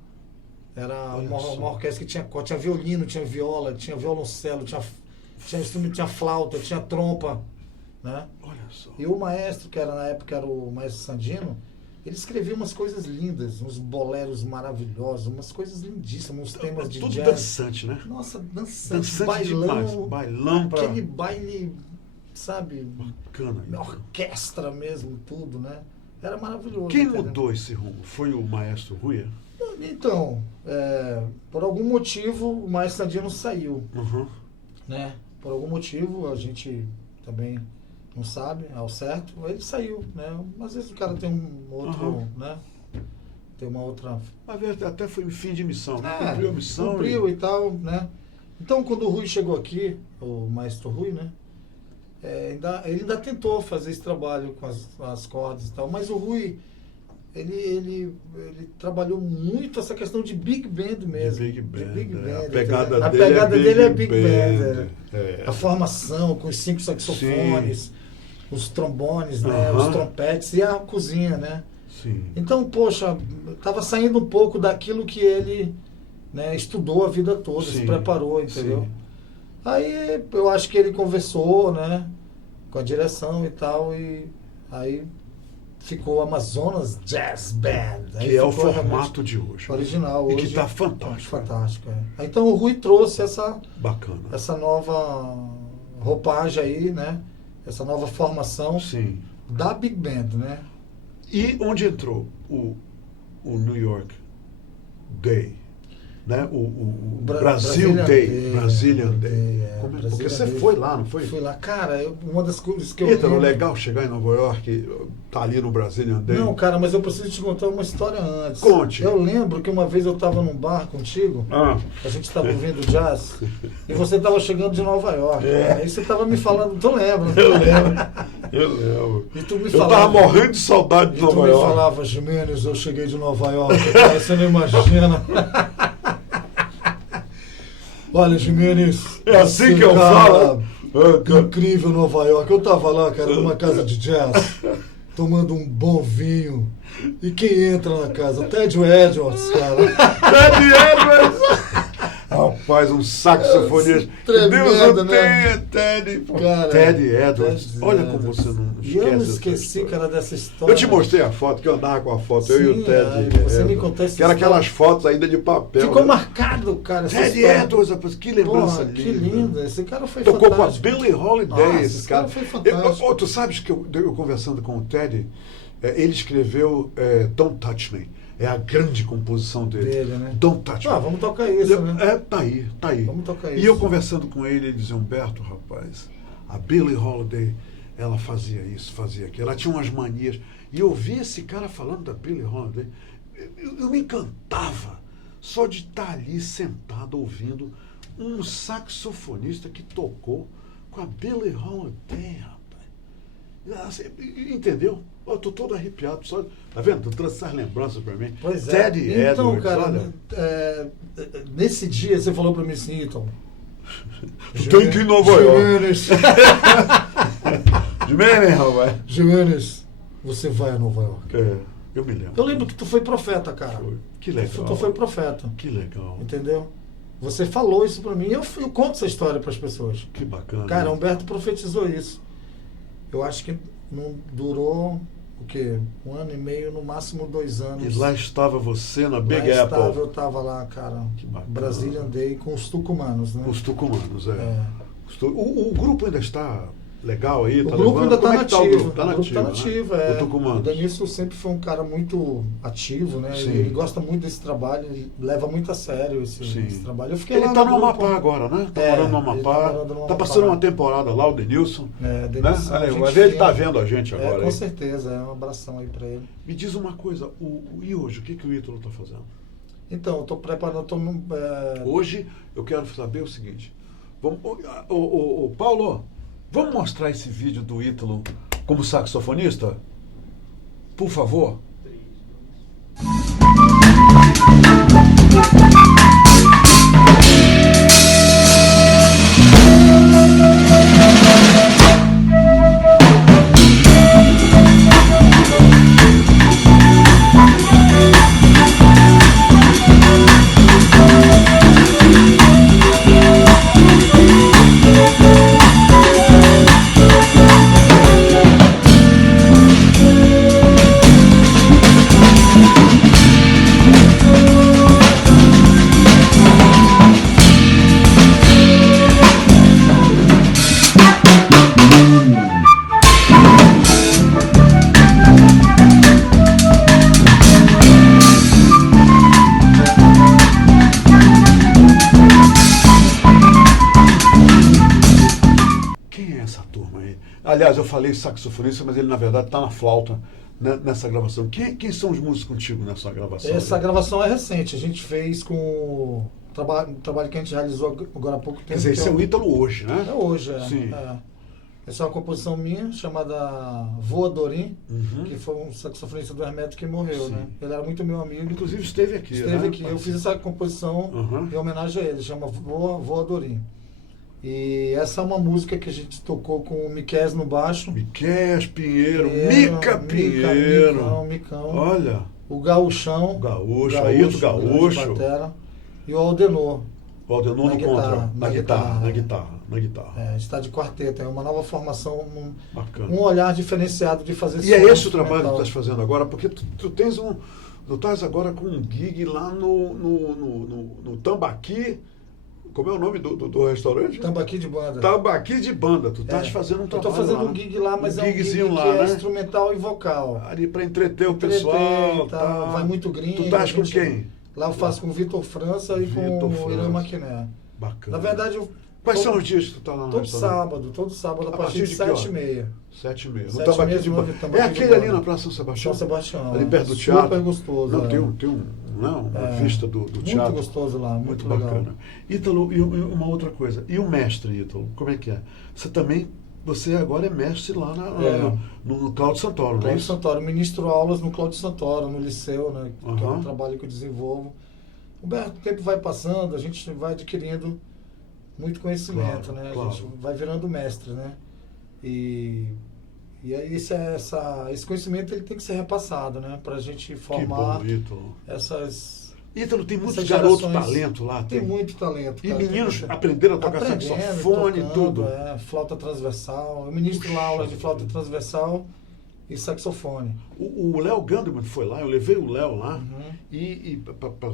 Era Olha só. uma orquestra que tinha corda, tinha violino, tinha viola, tinha violoncelo, tinha instrumento, tinha flauta, tinha trompa, né? Olha só. E o maestro, que era na época era o maestro Sandino, ele escrevia umas coisas lindas, uns boleros maravilhosos, umas coisas lindíssimas, uns temas de Tudo jazz. dançante, né? Nossa, dançante, Dançante bailão, demais. Bailão pra... aquele baile, sabe, Bacana. orquestra mesmo, tudo, né? Era maravilhoso. Quem entendeu? mudou esse rumo? Foi o maestro Ruia? Então, por algum motivo, o maestro Sandino saiu, Uhum. né? Por algum motivo, a gente também não sabe ao certo, ele saiu, né? Às vezes o cara tem um outro, Uhum. né? Tem uma outra... Até foi fim de missão, né? Cumpriu a missão. Cumpriu e tal, né? Então, quando o Rui chegou aqui, o maestro Rui, né? Ele ainda tentou fazer esse trabalho com as cordas e tal, mas o Rui, ele trabalhou muito essa questão de Big Band mesmo. De Big Band. Big A Band, pegada entendeu? dele, A pegada dele é Big Band. Band. É. A formação com os 5 saxofones, os trombones, né? Aham. Os trompetes e a cozinha, né? Sim. Então, poxa, estava saindo um pouco daquilo que ele, né, estudou a vida toda, se Sim, preparou, entendeu? sim. Aí eu acho que ele conversou, né, com a direção e tal, e aí ficou Amazonas Jazz Band. Aí Que é o ficou formato de hoje. original E hoje. que está fantástico. Fantástico, é. Então o Rui trouxe essa Bacana. nova roupagem aí, né? Essa nova formação Sim. da Big Band, né? E onde entrou o New York Day? Né? O Brasil Day. Brazilian Day. Porque você foi lá, não foi? Fui lá. Cara, uma das coisas que Ítalo, legal chegar em Nova York, tá ali no Brazilian Day. Não, cara, mas eu preciso te contar uma história antes. Conte. Eu lembro que uma vez eu estava num bar contigo, a gente estava ouvindo jazz, e você estava chegando de Nova York. Aí você estava me falando, tu lembra? Eu lembro. E tu me Eu falava, tava morrendo de saudade de Nova York. E tu me falava, Jimenez, eu cheguei de Nova York, cara, você não imagina. Olha, Jimenez. É assim que eu falo. Incrível Nova York. Eu tava lá, cara, numa casa de jazz, tomando um bom vinho. E quem entra na casa? Ted Edwards, cara. Ted Edwards! Rapaz, um saxofonista. Tremendo, Deus o né? tenha, Ted. Cara, Ted Edwards. Ted Olha Edwards. como você não esquece. E eu não essa esqueci, história. cara, dessa história. Eu te mostrei a foto, que eu andava com a foto, eu e o Sim, Ted. aí você me contou essa que era história. aquelas fotos ainda de papel. Ficou né? marcado, cara. essa Ted história. Edwards, rapaz, que lembrança Porra, linda. que linda. Esse cara foi Tocou fantástico. com a Billie Holiday, Nossa, esse cara. foi fantástico. Tu sabes que eu conversando com o Ted, ele escreveu Don't Touch Me. É a grande composição dele. né? Don't Touch Me. Vamos tocar isso, né? Tá aí. Vamos tocar E isso. eu conversando com ele, ele dizia, Humberto, rapaz, a Billie Holiday, ela fazia isso, fazia aquilo. Ela tinha umas manias. E eu vi esse cara falando da Billie Holiday, eu me encantava só de estar ali sentado ouvindo um saxofonista que tocou com a Billie Holiday, rapaz. Entendeu? Eu tô todo arrepiado. Só, tá vendo? Tu trouxe essas lembranças pra mim. Pois é. Ted Então, Edwards, cara, olha. nesse dia você falou pra mim assim, Hilton. Tu tem que ir em Nova York. Jimenez. Jimenez, rapaz. Jimenez, você vai a Nova York. Eu me lembro. Eu lembro que tu foi profeta, cara. Foi. Que legal. Tu foi profeta. Que legal. Entendeu? Você falou isso pra mim e eu conto essa história pras pessoas. Que bacana. Cara, Humberto profetizou isso. Eu acho que não durou, o quê? 1 ano e meio, no máximo 2 anos. E lá estava você na Big lá Apple. Eu estava lá, cara. Que bacana. Brasília andei com os tucumanos, né? Os tucumanos, É. O grupo ainda está legal aí? O Tá grupo levando? ainda Como está é que tá o nativo. grupo? Tá O grupo está nativo, nativo, né? O Tucumanos. O Danilson sempre foi um cara muito ativo, né? Sim. Ele gosta muito desse trabalho, ele leva muito a sério esse trabalho. Eu fiquei Ele lá está no grupo. Amapá agora, né? Está morando no ele tá Amapá. morando no Está Amapá. passando uma temporada lá, o Denilson. Denilson, Né? Às vezes ele está fina. vendo a gente agora. Com aí. certeza, um abração aí para ele. Me diz uma coisa, e hoje, o que o Ítalo está fazendo? Então, eu estou preparando, Hoje eu quero saber o seguinte. Vamos, Paulo, vamos mostrar esse vídeo do Ítalo como saxofonista? Por favor. Aliás, eu falei saxofonista, mas ele na verdade está na flauta, né, nessa gravação. Quem são os músicos contigo nessa gravação? Essa gravação é recente, a gente fez com o trabalho que a gente realizou agora há pouco tempo. Quer dizer, esse é o Ítalo hoje, né? É hoje, Sim. Essa é uma composição minha, chamada Voadorim, que foi um saxofonista do Hermeto que morreu, né? Ele era muito meu amigo. Inclusive esteve aqui, Esteve aqui. Eu fiz essa composição em homenagem a ele, chama Voadorim. E essa é uma música que a gente tocou com o Miqués no baixo. Miqués Pinheiro, Mica Pinheiro. Micão. Olha. O Gaúchão. Ailton Gaúcho. E o Aldenor. O Aldenor no contra, na guitarra. A gente está de quarteto, é uma nova formação, bacana. Um olhar diferenciado de fazer E é esse o trabalho que tu estás fazendo agora, porque tu tens tu estás agora com um gig lá no Tambaqui, Como é o nome do restaurante? Tambaqui de Banda. Tambaqui de Banda. Tu estás fazendo um trabalho. Eu tô fazendo lá, um gig lá, mas é um gig gigzinho que lá, é né? instrumental e vocal. Ali para entreter o pessoal. Tá. Vai muito gringo. Tu estás com quem? Lá eu faço com o Vitor França e com o Irã Maquiné. Bacana. Na verdade, quais são os dias que tu tá lá no restaurante? Todo sábado, a partir de 7h30. 7h30. No 7h30, Tambaqui de Banda. É aquele ali na Praça São Sebastião? São Sebastião. Ali perto do teatro. Super gostoso. Não, tem uma vista do teatro. Muito gostoso lá, muito bacana. legal. Ítalo, e uma outra coisa. E o mestre, Ítalo, como é que é? Você agora é mestre lá no Cláudio Santoro, não é isso? Santoro. Eu ministro aulas no Cláudio Santoro, no Liceu, né? Que é um Uhum. trabalho que eu desenvolvo. O tempo vai passando, a gente vai adquirindo muito conhecimento, Claro, né? claro. A gente vai virando mestre, né? E aí esse conhecimento ele tem que ser repassado, né? Pra gente formar Que bom, Ítalo. essas... Ítalo, tem muitos essas garotos gerações. talento lá. Tem muito talento. E cara. meninos aprenderam a tocar saxofone e tudo. Flauta transversal. Eu ministro lá aulas de flauta transversal e saxofone. O Léo Ganderman foi lá, eu levei o Léo lá Uhum. e para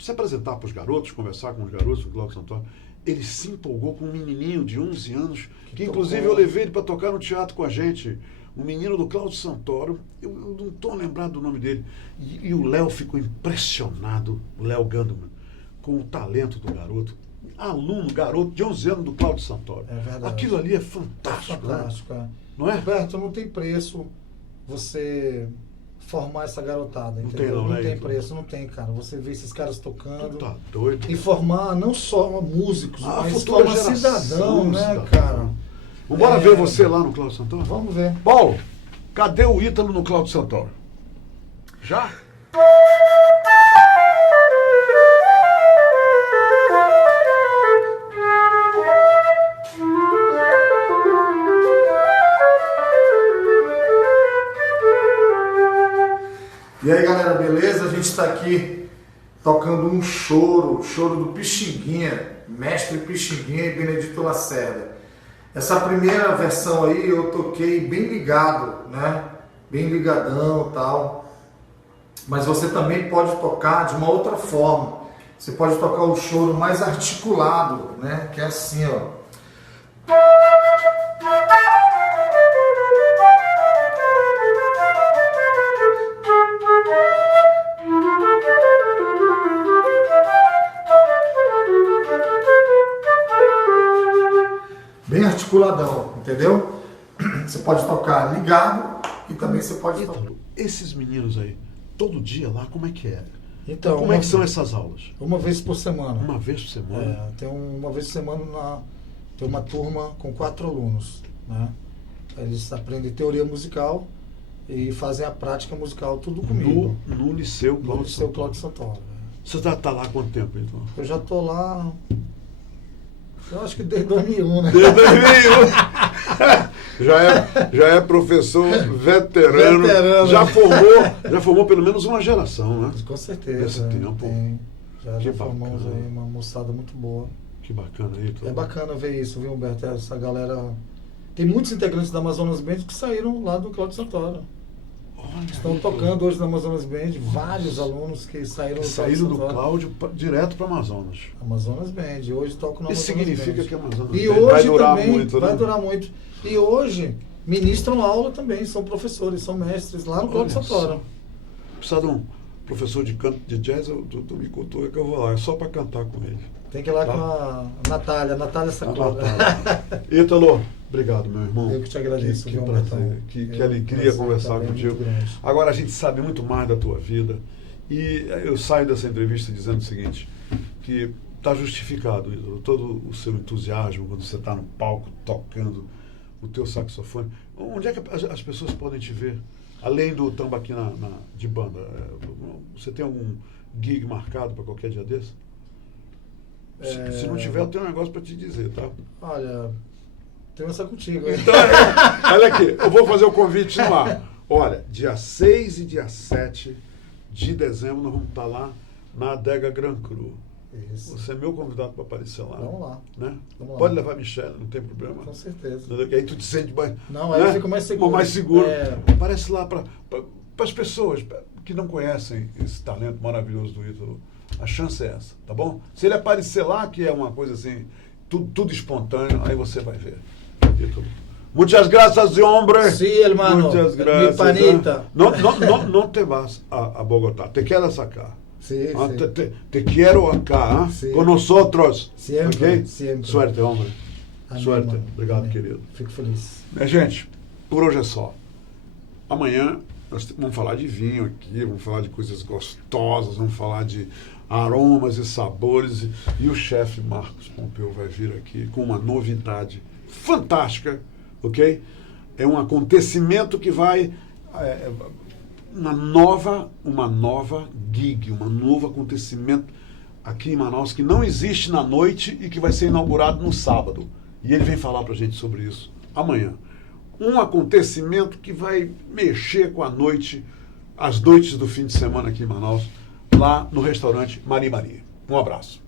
se apresentar para os garotos, conversar com os garotos do Cláudio Santoro, ele se empolgou com um menininho de 11 anos, que inclusive eu levei ele para tocar no teatro com a gente. Um menino do Cláudio Santoro, eu não estou lembrado do nome dele. E o Léo ficou impressionado, o Léo Ganderman, com o talento do garoto. Garoto de 11 anos do Cláudio Santoro. É verdade. Aquilo ali é fantástico. Fantástico, Né? é. Não é? Roberto, não tem preço você formar essa garotada, entendeu? Não Não né, tem Ítalo? preço, não tem, cara. Você vê esses caras tocando. Tá doido. E formar não só músicos, mas futura formar geração, cidadão, né, cidadão. cara? Vamos ver você lá no Cláudio Santoro? Vamos ver. Paulo, cadê o Ítalo no Cláudio Santoro? Já? E aí, galera, beleza? A gente está aqui tocando um choro do Pixinguinha, mestre Pixinguinha e Benedito Lacerda. Essa primeira versão aí eu toquei bem ligado, né? Bem ligadão e tal. Mas você também pode tocar de uma outra forma. Você pode tocar o choro mais articulado, né? Que é assim, ó. Bem articuladão, entendeu? Você pode tocar ligado e também você pode tocar. Esses meninos aí, todo dia lá, como é que é? Então, Como é que são essas aulas? Uma vez por semana. Uma vez por semana? Tem uma vez por semana tem uma turma com 4 alunos, né? Eles aprendem teoria musical e fazem a prática musical tudo comigo. No Liceu No Cláudio Liceu Santoro. Cláudio Santoro. Você tá lá há quanto tempo, então? Eu já tô lá, eu acho que desde 2001, né? Desde 2001. Já é professor veterano. Já formou pelo menos uma geração, né? Com certeza. Nesse tempo. Já formamos aí uma moçada muito boa. Que bacana aí. É bacana ver isso, viu, Humberto? Essa galera... Tem muitos integrantes da Amazonas Band que saíram lá do Cláudio Santoro. Estão tocando hoje na Amazonas Band, vários alunos que saíram do Cláudio direto para Amazonas. Amazonas Band, hoje tocam na Amazonas Isso significa Band. que a Amazonas E Band hoje vai durar também muito, né? vai durar muito. E hoje ministram aula também, são professores, são mestres lá no Cláudio Santoro. Precisa de um professor de canto de jazz, tu me contou que eu vou lá, é só para cantar com ele. Tem que ir lá Tá? com a Natália Sacloda. Ítalo, obrigado, meu irmão. Eu que te agradeço. Que viu, prazer, Humbertão? que alegria conversar também contigo. muito grande. Agora a gente sabe muito mais da tua vida e eu saio dessa entrevista dizendo o seguinte, que está justificado, Ítalo, todo o seu entusiasmo quando você está no palco tocando o teu saxofone. Onde é que as pessoas podem te ver? Além do Tambaqui de Banda, você tem algum gig marcado para qualquer dia desse? Se não tiver, eu tenho um negócio para te dizer, tá? Olha, tenho essa contigo. Hein? Então, olha aqui, eu vou fazer o convite no ar. Olha, dia 6 e dia 7 de dezembro nós vamos estar lá na Adega Gran Cru. Isso. Você é meu convidado para aparecer lá. Vamos lá. Né? Vamos lá. Pode levar a Michelle, não tem problema. Com certeza. Que aí tu te sente mais... Não, aí eu fico mais seguro. Mais seguro. É. Aparece lá para as pessoas que não conhecem esse talento maravilhoso do Ítalo A chance é essa, tá bom? Se ele aparecer lá, que é uma coisa assim, tudo espontâneo, aí você vai ver. Muchas gracias, hombre. Sí, hermano. Muchas gracias. Mi panita. No te vas a Bogotá. Te quedas acá. Sí, Ah, sí. te quiero acá, Sí. con nosotros. Siempre, Ok? siempre. Suerte, hombre. Amém, Suerte. mano. Obrigado, Amém. querido. Fico feliz. Minha gente, por hoje é só. Amanhã nós vamos falar de vinho aqui, vamos falar de coisas gostosas, vamos falar de aromas e sabores. E o chefe Marcos Pompeu vai vir aqui com uma novidade fantástica, ok? É um acontecimento que vai... uma nova gig, um novo acontecimento aqui em Manaus que não existe na noite e que vai ser inaugurado no sábado. E ele vem falar pra gente sobre isso amanhã. Um acontecimento que vai mexer com a noite, as noites do fim de semana aqui em Manaus, lá no restaurante Mari Mari. Um abraço.